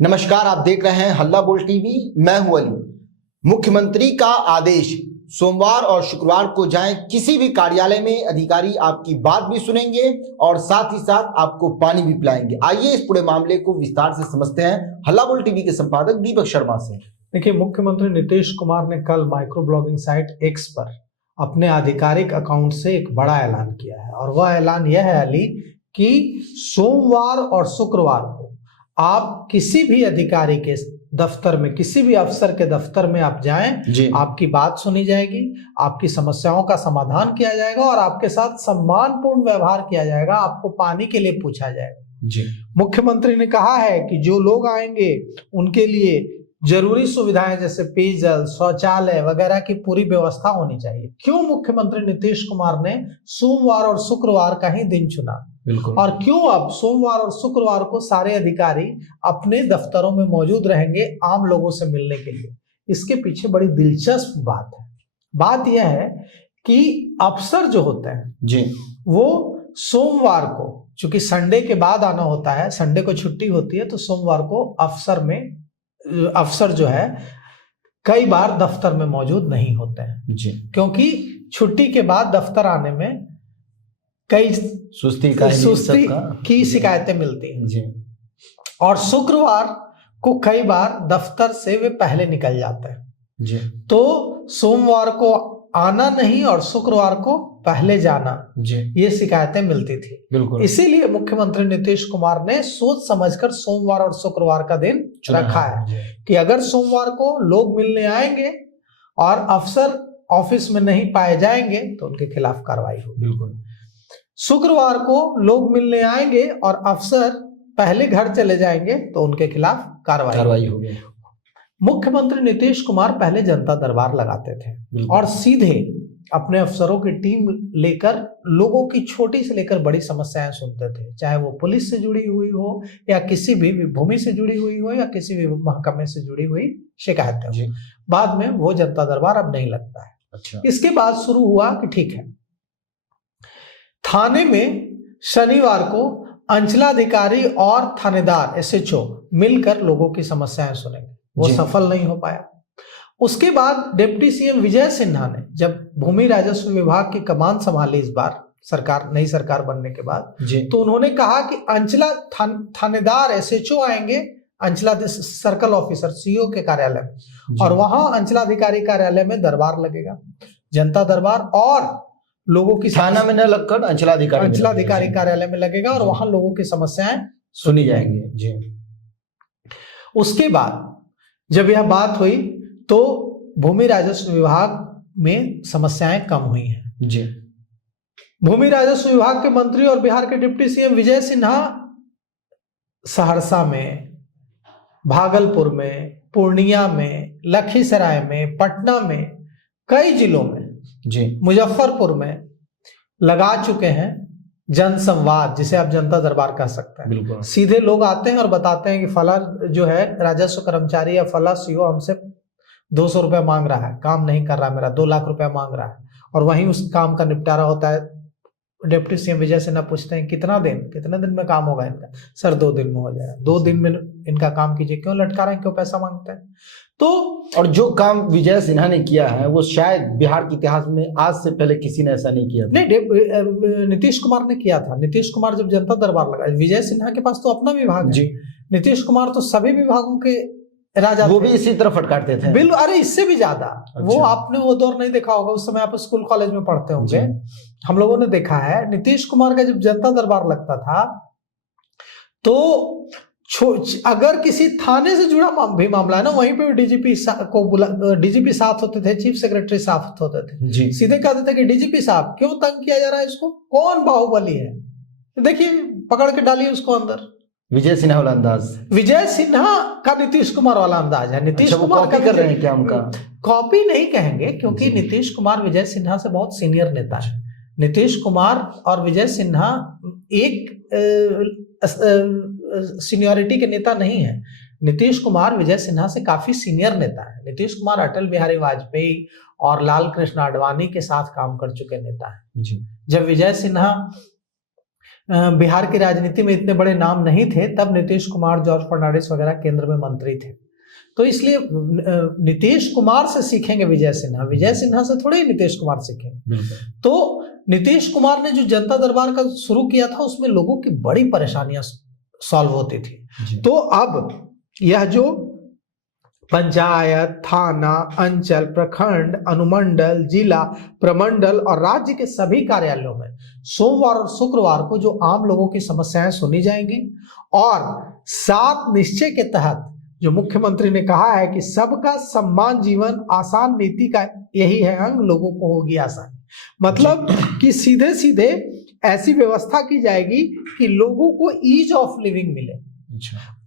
नमस्कार, आप देख रहे हैं हल्ला बोल टीवी। मैं हूं अली। मुख्यमंत्री का आदेश, सोमवार और शुक्रवार को जाएं किसी भी कार्यालय में, अधिकारी आपकी बात भी सुनेंगे और साथ ही साथ आपको पानी भी पिलाएंगे। आइए इस पूरे मामले को विस्तार से समझते हैं हल्ला बोल टीवी के संपादक दीपक शर्मा से। देखिए, मुख्यमंत्री नीतीश कुमार ने कल माइक्रो ब्लॉगिंग साइट एक्स पर अपने आधिकारिक अकाउंट से एक बड़ा ऐलान किया है और वह ऐलान यह है अली कि सोमवार और शुक्रवार को आप किसी भी अधिकारी के दफ्तर में, किसी भी अफसर के दफ्तर में आप जाएं, आपकी बात सुनी जाएगी, आपकी समस्याओं का समाधान किया जाएगा और आपके साथ सम्मानपूर्ण व्यवहार किया जाएगा, आपको पानी के लिए पूछा जाएगा। जी, मुख्यमंत्री ने कहा है कि जो लोग आएंगे उनके लिए जरूरी सुविधाएं जैसे पेयजल, शौचालय वगैरह की पूरी व्यवस्था होनी चाहिए। क्यों मुख्यमंत्री नीतीश कुमार ने सोमवार और शुक्रवार का ही दिन चुना? बिल्कुल। और क्यों अब सोमवार और शुक्रवार को सारे अधिकारी अपने दफ्तरों में मौजूद रहेंगे आम लोगों से मिलने के लिए? इसके पीछे बड़ी दिलचस्प बात है। बात यह है कि अफसर जो होते हैं जी, वो सोमवार को, चूंकि संडे के बाद आना होता है, संडे को छुट्टी होती है, तो सोमवार को अफसर जो है कई बार दफ्तर में मौजूद नहीं होते हैं। जी, क्योंकि छुट्टी के बाद दफ्तर आने में कई सुस्ती की शिकायतें मिलती हैं। जी, और शुक्रवार को कई बार दफ्तर से वे पहले निकल जाते हैं। जी, तो सोमवार को आना नहीं और शुक्रवार को पहले जाना, जी, ये शिकायतें मिलती थी। बिल्कुल। इसीलिए मुख्यमंत्री नीतीश कुमार ने सोच समझकर सोमवार और शुक्रवार का दिन रखा है कि अगर सोमवार को लोग मिलने आएंगे और अफसर ऑफिस में नहीं पाए जाएंगे तो उनके खिलाफ कार्रवाई होगी। बिल्कुल। शुक्रवार को लोग मिलने आएंगे और अफसर पहले घर चले जाएंगे तो उनके खिलाफ कार्रवाई होगी। मुख्यमंत्री नीतीश कुमार पहले जनता दरबार लगाते थे और सीधे अपने अफसरों की टीम लेकर लोगों की छोटी से लेकर बड़ी समस्याएं सुनते थे, चाहे वो पुलिस से जुड़ी हुई हो या किसी भी भूमि से जुड़ी हुई हो या किसी भी महकमे से जुड़ी हुई शिकायतें हो। बाद में वो जनता दरबार अब नहीं लगता है। अच्छा। इसके बाद शुरू हुआ कि ठीक है, थाने में शनिवार को अंचलाधिकारी और थानेदार एसएचओ मिलकर लोगों की समस्याएं सुनेंगे। वो सफल नहीं हो पाया। उसके बाद डिप्टी सीएम विजय सिन्हा ने जब भूमि राजस्व विभाग की कमान संभाली इस बार नई सरकार बनने के बाद, तो उन्होंने कहा कि थानेदार एसएचओ आएंगे अंचला सर्कल ऑफिसर सीओ के कार्यालय में और वहां अंचलाधिकारी कार्यालय में दरबार लगेगा, जनता दरबार, और लोगों की थाना में न लगकर अंचलाधिकारी कार्यालय में लगेगा और वहां लोगों की समस्याएं सुनी जाएंगी। जी। उसके बाद जब यह बात हुई तो भूमि राजस्व विभाग में समस्याएं कम हुई हैं। जी। भूमि राजस्व विभाग के मंत्री और बिहार के डिप्टी सीएम विजय सिन्हा सहरसा में, भागलपुर में, पूर्णिया में, लखीसराय में, पटना में, कई जिलों में, मुजफ्फरपुर में लगा चुके हैं जनसंवाद, जिसे आप जनता दरबार कह सकते हैं। सीधे लोग आते हैं और बताते हैं कि फला जो है राजस्व कर्मचारी या फला सीओ हमसे 200 रुपया मांग रहा है, काम नहीं कर रहा, मेरा 2 लाख रुपया मांग रहा है, और वहीं उस काम का निपटारा होता है। डिप्टी सीएम विजय सिन्हा पूछते हैं कितने दिन में काम होगा इनका? सर 2 दिन में हो जाएगा। 2 दिन में इनका काम कीजिए, क्यों लटका रहे हैं, क्यों पैसा मांगते हैं? तो और जो काम विजय सिन्हा ने किया है वो शायद बिहार के इतिहास में आज से पहले किसी ने ऐसा नहीं किया था। नहीं, नीतीश कुमार ने किया था। नीतीश कुमार जब जनता दरबार लगा, विजय सिन्हा के पास तो अपना विभाग है। नीतीश कुमार तो सभी विभागों के राजा, वो भी इसी तरफ फटकारते थे। बिल्कुल, अरे इससे भी ज्यादा। वो आपने वो दौर नहीं देखा होगा, उस समय आप स्कूल कॉलेज में पढ़ते होंगे, हम लोगों ने देखा है। नीतीश कुमार का जब जनता दरबार लगता था तो अगर किसी थाने से जुड़ा भी मामला है ना, वहीं पे डीजीपी डीजीपी साथ होते थे, चीफ सेक्रेटरी साथ होते थे। सीधे कहते थे कि डीजीपी साहब क्यों तंग किया जा रहा है इसको, कौन बाहुबली है, देखिए पकड़ के डालिए उसको अंदर। विजय सिन्हा वाला अंदाज, विजय सिन्हा का नीतीश कुमार वाला अंदाज है। नीतीश कुमार कॉपी कर रहे हैं क्या उनका? कॉपी नहीं कहेंगे, क्योंकि नीतीश कुमार विजय सिन्हा से बहुत सीनियर नेता है। नीतीश कुमार और विजय सिन्हा एक सीनियरिटी के नेता नहीं है। नीतीश कुमार विजय सिन्हा से काफी सीनियर नेता है। नीतीश कुमार अटल बिहारी वाजपेयी और लाल कृष्ण आडवाणी के साथ काम कर चुके नेता है। जब विजय सिन्हा बिहार की राजनीति में इतने बड़े नाम नहीं थे, तब नीतीश कुमार, जॉर्ज फर्नांडिस वगैरह केंद्र में मंत्री थे। तो इसलिए नीतीश कुमार से सीखेंगे विजय सिन्हा, विजय सिन्हा से थोड़े ही नीतीश कुमार सीखेंगे। तो नीतीश कुमार ने जो जनता दरबार का शुरू किया था, उसमें लोगों की बड़ी परेशानियां सॉल्व होती थी। तो अब यह जो पंचायत, थाना, अंचल, प्रखंड, अनुमंडल, जिला, प्रमंडल और राज्य के सभी कार्यालयों में सोमवार और शुक्रवार को जो आम लोगों की समस्याएं सुनी जाएंगी, और 7 निश्चय के तहत जो मुख्यमंत्री ने कहा है कि सबका सम्मान जीवन आसान नीति का यही है अंग, लोगों को होगी आसानी। मतलब कि सीधे सीधे ऐसी व्यवस्था की जाएगी कि लोगों को ईज ऑफ लिविंग मिले।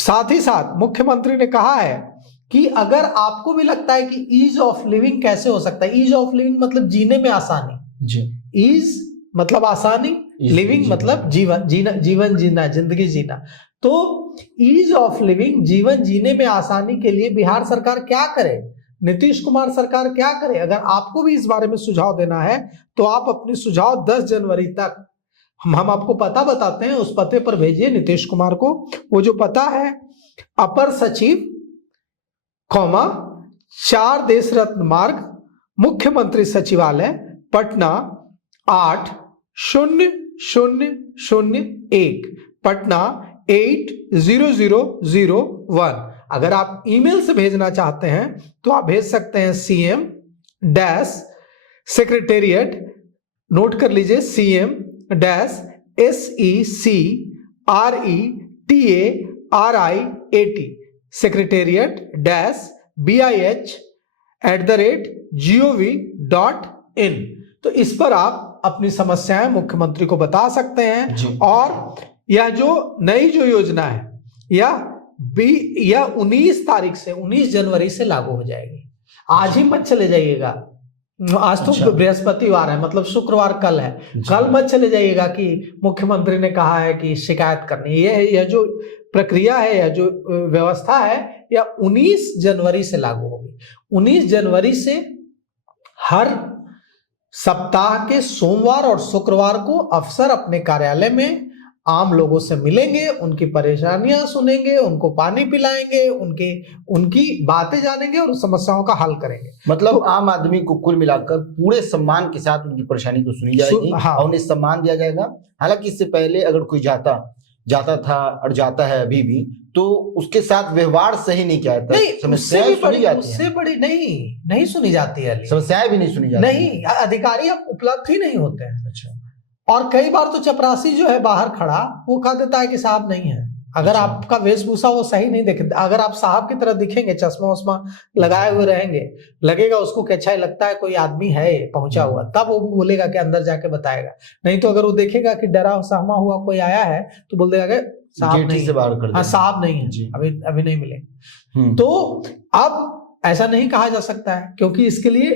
साथ ही साथ मुख्यमंत्री ने कहा है कि अगर आपको भी लगता है कि ईज ऑफ लिविंग कैसे हो सकता है, ईज ऑफ लिविंग मतलब जीने में आसानी जी, ईज मतलब आसानी, लिविंग मतलब जीवन जीना, जीवन जीना, जिंदगी जीना। तो ईज ऑफ लिविंग, जीवन जीने में आसानी के लिए बिहार सरकार क्या करे, नीतीश कुमार सरकार क्या करे? अगर आपको भी इस बारे में सुझाव देना है तो आप अपने सुझाव 10 जनवरी तक हम आपको पता बताते हैं, उस पते पर भेजिए नीतीश कुमार को। वो जो पता है अपर सचिव 4 देश रत्न मार्ग, मुख्यमंत्री सचिवालय, पटना 80001, पटना 80001। अगर आप ईमेल से भेजना चाहते हैं तो आप भेज सकते हैं CM-Secretariat, नोट कर लीजिए CM-SECRETARIAT secretariat-bih@gov.in। तो इस पर आप अपनी समस्याएं मुख्यमंत्री को बता सकते हैं। और यह जो नई जो योजना है यह 19 जनवरी से लागू हो जाएगी। आज ही मत चले जाइएगा, आज तो बृहस्पतिवार है, मतलब शुक्रवार कल है, कल मत चले जाइएगा कि मुख्यमंत्री ने कहा है कि शिकायत करनी है। यह जो प्रक्रिया है, यह जो व्यवस्था है, यह 19 जनवरी से लागू होगी। 19 जनवरी से हर सप्ताह के सोमवार और शुक्रवार को अफसर अपने कार्यालय में आम लोगों से मिलेंगे, उनकी परेशानियां सुनेंगे, उनको पानी पिलाएंगे, उनकी बातें जानेंगे और समस्याओं का हल करेंगे। मतलब तो आम आदमी को कुल मिलाकर पूरे सम्मान के साथ उनकी परेशानी को सुनी जाएगी और उन्हें सम्मान दिया जाएगा। हालांकि इससे पहले अगर कोई जाता था और जाता है अभी भी, तो उसके साथ व्यवहार सही नहीं किया जाता, समस्याएं सुनी जाती हैं, उससे बड़ी नहीं सुनी जाती है, समस्याएं भी नहीं सुनी जाती, नहीं, अधिकारी अब उपलब्ध ही नहीं होते हैं। अच्छा। और कई बार तो चपरासी जो है बाहर खड़ा, वो कह देता है कि साहब नहीं है। अगर आपका वेशभूषा वो सही नहीं दिखे, अगर आप साहब की तरह दिखेंगे, चश्मा वश्मा लगाए हुए रहेंगे, लगेगा उसको कि अच्छा लगता है कोई आदमी है पहुंचा हुआ, तब वो बोलेगा कि अंदर जाके बताएगा। नहीं तो अगर वो देखेगा कि डरा सहमा हुआ कोई आया है तो बोल देगा कि साहब नहीं, से बाहर कर, हाँ साहब नहीं है, अभी नहीं मिले। तो अब ऐसा नहीं कहा जा सकता है, क्योंकि इसके लिए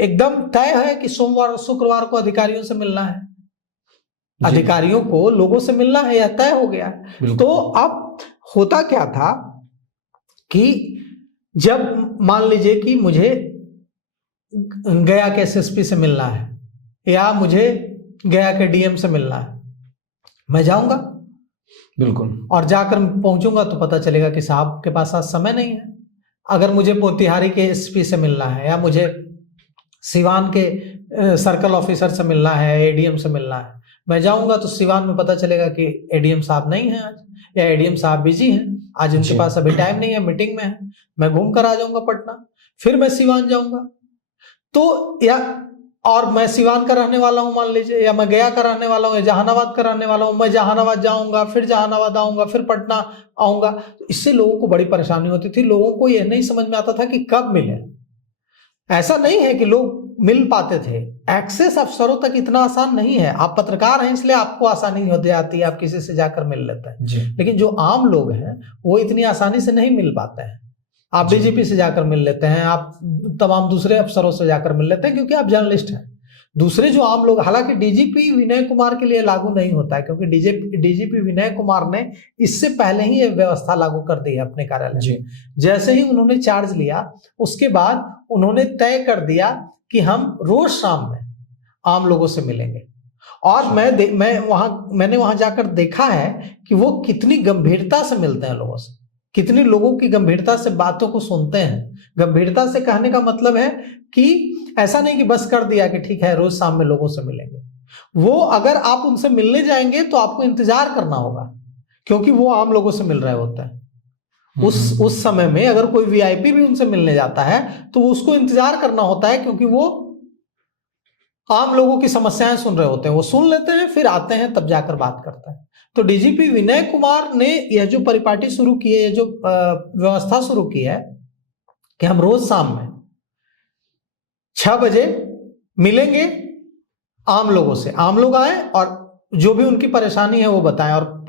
एकदम तय है कि सोमवार और शुक्रवार को अधिकारियों से मिलना है, अधिकारियों को लोगों से मिलना है, यह तय हो गया। तो अब होता क्या था कि जब मान लीजिए कि मुझे गया के एसएसपी से मिलना है या मुझे गया के डीएम से मिलना है, मैं जाऊंगा, बिल्कुल, और जाकर पहुंचूंगा तो पता चलेगा कि साहब के पास आज समय नहीं है। अगर मुझे मोतिहारी के एसपी से मिलना है या मुझे सिवान के सर्कल ऑफिसर से मिलना है, एडीएम से मिलना है, मैं जाऊंगा तो सिवान में पता चलेगा कि एडीएम साहब नहीं है आज, या एडीएम साहब बिजी हैं, आज उनके पास अभी टाइम नहीं है, मीटिंग में है। मैं घूम कर आ जाऊंगा पटना, फिर मैं सिवान जाऊंगा। तो या और मैं सिवान का रहने वाला हूं मान लीजिए, या मैं गया का रहने वाला हूं, या जहानाबाद का रहने वाला हूं, मैं जहानाबाद जाऊंगा, फिर जहानाबाद आऊंगा, फिर पटना आऊंगा। तो इससे लोगों को बड़ी परेशानी होती थी। लोगों को यह नहीं समझ में आता था कि कब मिले। ऐसा नहीं है कि लोग मिल पाते थे, एक्सेस अफसरों तक इतना आसान नहीं है। आप पत्रकार हैं इसलिए आपको आसानी हो जाती है, आप किसी से जाकर मिल लेते हैं, लेकिन जो आम लोग हैं वो इतनी आसानी से नहीं मिल पाते हैं। आप डीजीपी से जाकर मिल लेते हैं, आप तमाम दूसरे अफसरों से जाकर मिल लेते हैं, क्योंकि आप जर्नलिस्ट हैं। दूसरे जो आम लोग, हालांकि डीजीपी विनय कुमार के लिए लागू नहीं होता है, क्योंकि डीजीपी विनय कुमार ने इससे पहले ही ये व्यवस्था लागू कर दी है अपने कार्यालय में। जैसे ही उन्होंने चार्ज लिया, उसके बाद उन्होंने तय कर दिया कि हम रोज शाम में आम लोगों से मिलेंगे। और मैंने वहां जाकर देखा है कि वो कितनी गंभीरता से मिलते हैं लोगों से, कितनी लोगों की गंभीरता से बातों को सुनते हैं। गंभीरता से कहने का मतलब है कि ऐसा नहीं कि बस कर दिया कि ठीक है रोज शाम में लोगों से मिलेंगे। वो अगर आप उनसे मिलने जाएंगे तो आपको इंतजार करना होगा, क्योंकि वो आम लोगों से मिल रहे होते हैं। उस समय में अगर कोई वीआईपी भी उनसे मिलने जाता है तो उसको इंतजार करना होता है, क्योंकि वो आम लोगों की समस्याएं सुन रहे होते हैं। वो सुन लेते हैं, फिर आते हैं, तब जाकर बात करते हैं। तो डीजीपी विनय कुमार ने यह जो परिपाटी शुरू की है, यह जो व्यवस्था शुरू की है कि हम रोज शाम में 6 बजे मिलेंगे आम लोगों से, आम लोग आए और जो भी उनकी परेशानी है वो बताएं। और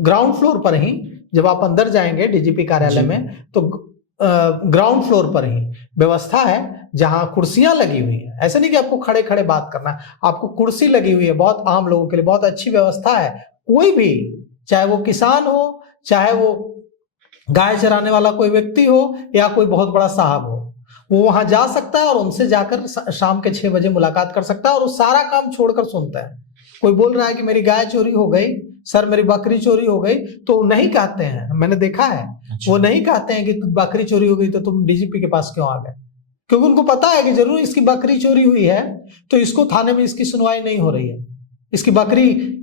ग्राउंड फ्लोर पर ही, जब आप अंदर जाएंगे डीजीपी कार्यालय में, तो ग्राउंड फ्लोर पर ही व्यवस्था है जहां कुर्सियां लगी हुई हैं। ऐसा नहीं कि आपको खड़े खड़े बात करना है, आपको कुर्सी लगी हुई है बहुत आम लोगों के लिए, बहुत अच्छी व्यवस्था है। कोई भी, चाहे वो किसान हो, चाहे वो गाय चराने वाला कोई व्यक्ति हो, या कोई बहुत बड़ा साहब हो, वो वहां जा सकता है और उनसे जाकर शाम के 6 बजे मुलाकात कर सकता है। और वो सारा काम छोड़कर सुनता है। कोई बोल रहा है कि मेरी गाय चोरी हो गई, सर मेरी बकरी चोरी हो गई, तो नहीं कहते हैं, मैंने देखा है। वो नहीं कहते हैं कि बकरी चोरी हो गई तो तुम डीजीपी के पास क्यों आ गए, क्योंकि उनको पता है कि जरूर इसकी बकरी चोरी हुई है, तो इसको थाने में इसकी सुनवाई नहीं हो रही है। इसकी बकरी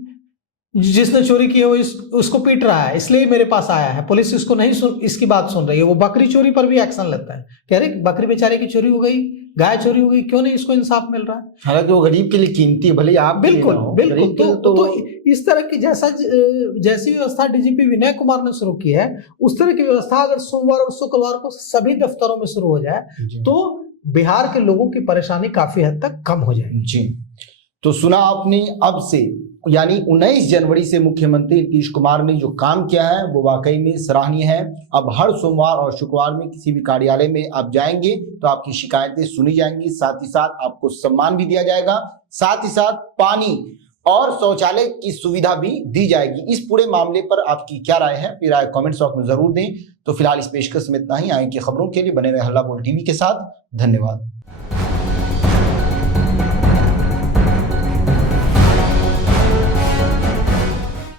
जिसने चोरी की है वो उसको पीट रहा है, इसलिए मेरे पास आया है। पुलिस इसको नहीं इसकी बात सुन रही है। वो बकरी चोरी पर भी एक्शन लेता है, कह रहे बकरी बेचारे की चोरी हो गई, गाय चोरी हो गई, क्यों नहीं इसको इंसाफ मिल रहा है। हालांकि वो गरीब के लिए कीमती है, भले आप बिल्कुल बिल्कुल। तो इस तरह की जैसी व्यवस्था डीजीपी विनय कुमार ने शुरू की है, उस तरह की व्यवस्था अगर सोमवार और शुक्रवार को सभी दफ्तरों में शुरू हो जाए तो बिहार के लोगों की परेशानी काफी हद तक कम हो जाएगी। जी, तो सुना आपने, अब से यानी 19 जनवरी से मुख्यमंत्री नीतीश कुमार ने जो काम किया है वो वाकई में सराहनीय है। अब हर सोमवार और शुक्रवार में किसी भी कार्यालय में आप जाएंगे तो आपकी शिकायतें सुनी जाएंगी, साथ ही साथ आपको सम्मान भी दिया जाएगा, साथ ही साथ पानी और शौचालय की सुविधा भी दी जाएगी। इस पूरे मामले पर आपकी क्या राय है, अपनी राय कमेंट बॉक्स में जरूर दें। तो फिलहाल इस पेशकश में इतना ही। आएंगे खबरों के लिए बने रहे हल्ला बोल टीवी के साथ। धन्यवाद।